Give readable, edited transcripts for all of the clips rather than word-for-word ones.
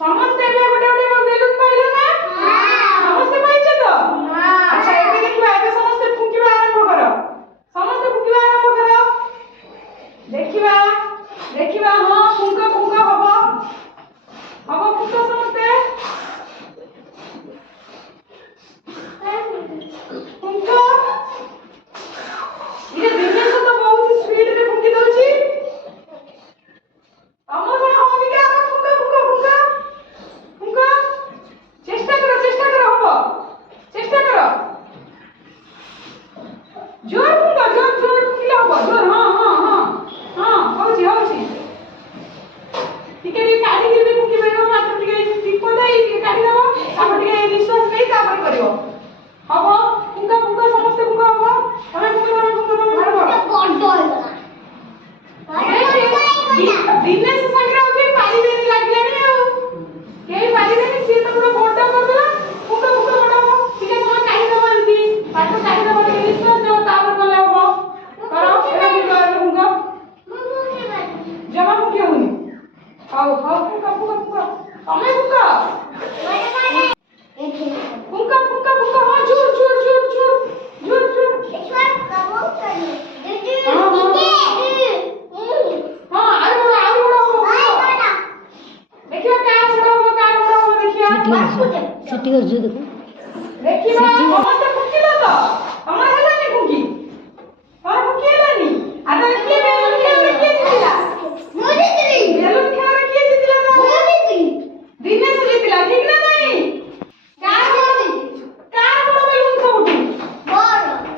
ସମସ୍ତେ ଏବେ ଗୋଟେ ଗୋଟେ ବେଲୁନ ପାଇଲେ ନା? ସମସ୍ତେ ପାଇଛ ତ? ଆଚ୍ଛା ଏବେ ଦେଖିବା, ଏବେ ସମସ୍ତେ ଫୁଙ୍କିବା ଆରମ୍ଭ କର। ସମସ୍ତେ ଫୁଙ୍କିବା ଆରମ୍ଭ କର। ଦେଖିବା ଦେଖିବା, ହଁ ଫୁଙ୍କ ଫୁଙ୍କ ହବ ହବ, ଫୁଙ୍କ ସମସ୍ତେ ଫୁଙ୍କ। ଇଏ ଦିନେଶ ତ ବହୁତ ସ୍ପିଡ ରେ ଫୁଙ୍କି ଦଉଛି। ତମର କଣ ହଉନି କି? ଆର ଫୁଙ୍କ ଫୁଙ୍କ ଫୁଙ୍କ ଫୁଙ୍କ। ଚେଷ୍ଟା କର ହବ, ଚେଷ୍ଟା କର। ଜୋର ଫୁଙ୍କ, ଜୋର ଜୋର ଫୁଙ୍କିଲେ ହବ, ଜୋର। ହଁ ହଁ ହଁ ହଁ, ହଉଛି ହଉଛି। ଟିକେ ଟିକେ କାଢିକି ବି ଫୁଙ୍କି ପାରିବ, ମାତ୍ର ଟିକେ ଦୀପ ଦେଇ ଟିକେ କାଢିଦବ, ତାପରେ ଟିକେ ନିଶ୍ୱାସ ନେଇ ତାପରେ କରିବ। ହବ, ଫୁଙ୍କ ଫୁଙ୍କ ସମସ୍ତେ ଫୁଙ୍କ ହବ। ତମେ ଫୁଙ୍କ ଦିନେଶ ସାଙ୍ଗରେ ଆଉ କେହି ପାରିବେନି, ଲାଗିଲାଣି ଆଉ କେହି ପାରିବେନି। ସିଏ ତ ପୁରା ବଡ କରିଦେଲା। ଫୁଙ୍କ ଫୁଙ୍କ ବଡ ହବ, ଟିକେ ସମୟ କାଢିଦବ, ଏମିତି ପାଠ କାଢିଦବ, ଟିକେ ନିଶ୍ୱାସ ନେବ, ତାପରେ କଲେ ହବ। କର, ଏବେ ଫୁଙ୍କ ଜମା ଫୁଙ୍କି ହଉନି। ହଉ ହଉ, ଫୁଙ୍କ ଫୁଙ୍କ ଫୁଙ୍କ, ତମେ ଫୁଙ୍କ ଫୁଙ୍କ ଫୁଙ୍କ ଫୁଙ୍କ। ହଁ ଜୋର ଜୋର ଜୋର ଜୋର ଜୋର ଜୋର। ହଁ ଆହୁରି ବଡ ହବ। ଦେଖିବା କାହା ବଡ ହବ, କାହା ବଡ ହବ, ଦେଖିବା ସେଠି ଅଛି ଦେଖ। ଦେଖିବା। ସମସ୍ତେ ଫୁଙ୍କିଲ ତ? ତମର ହେଲାନି ଫୁଙ୍କି? ତମର ଫୁଙ୍କି ହେଲାନି? ଆଉ ତାହେଲେ କିଏ ବେଲୁନ ଖେଳରେ କିଏ ଜିତିଲା? ବେଲୁନ ଖେଳରେ କିଏ ଜିତିଲା ତାହେଲେ? ଦିନେଶ ଜିତିଲା, ଠିକ ନା ନାଇଁ? କାହାର ବଡ ବେଲୁନ ସବୁଠୁ?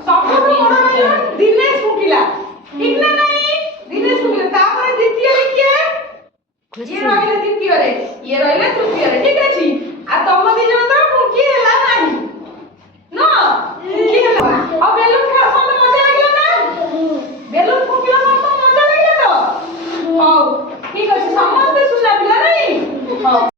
ସବୁଠୁ ବଡ ବେଲୁନ ଦିନେଶ ଫୁଙ୍କିଲା, ଠିକ ନା ନାଇଁ? ଦିନେଶ ଫୁଙ୍କିଲା। ତାପରେ ଦ୍ୱିତୀୟରେ କିଏ? ଇଏ ରହିଲେ ଦ୍ୱିତୀୟରେ, ଇଏ ରହିଲେ ତୃତୀୟରେ, ଠିକ ଅଛି। ଆଉ ତମ ଦି ଜଣ ତ ଫୁଙ୍କି ହେଲା ନାହିଁ, ନ ଫୁଙ୍କି ହେଲା। ଆଉ ବେଲୁନ ଖେଳ ସମସ୍ତେ ମଜା ଲାଗିଲା ନା? ବେଲୁନ ଫୁଙ୍କିଲା ସମସ୍ତେ ମଜା ଲାଗିଲା ତ? ହଉ ଠିକ ଅଛି, ସମସ୍ତେ ଶୁଣିଲା ପିଲା ନାଇଁ? ହଉ।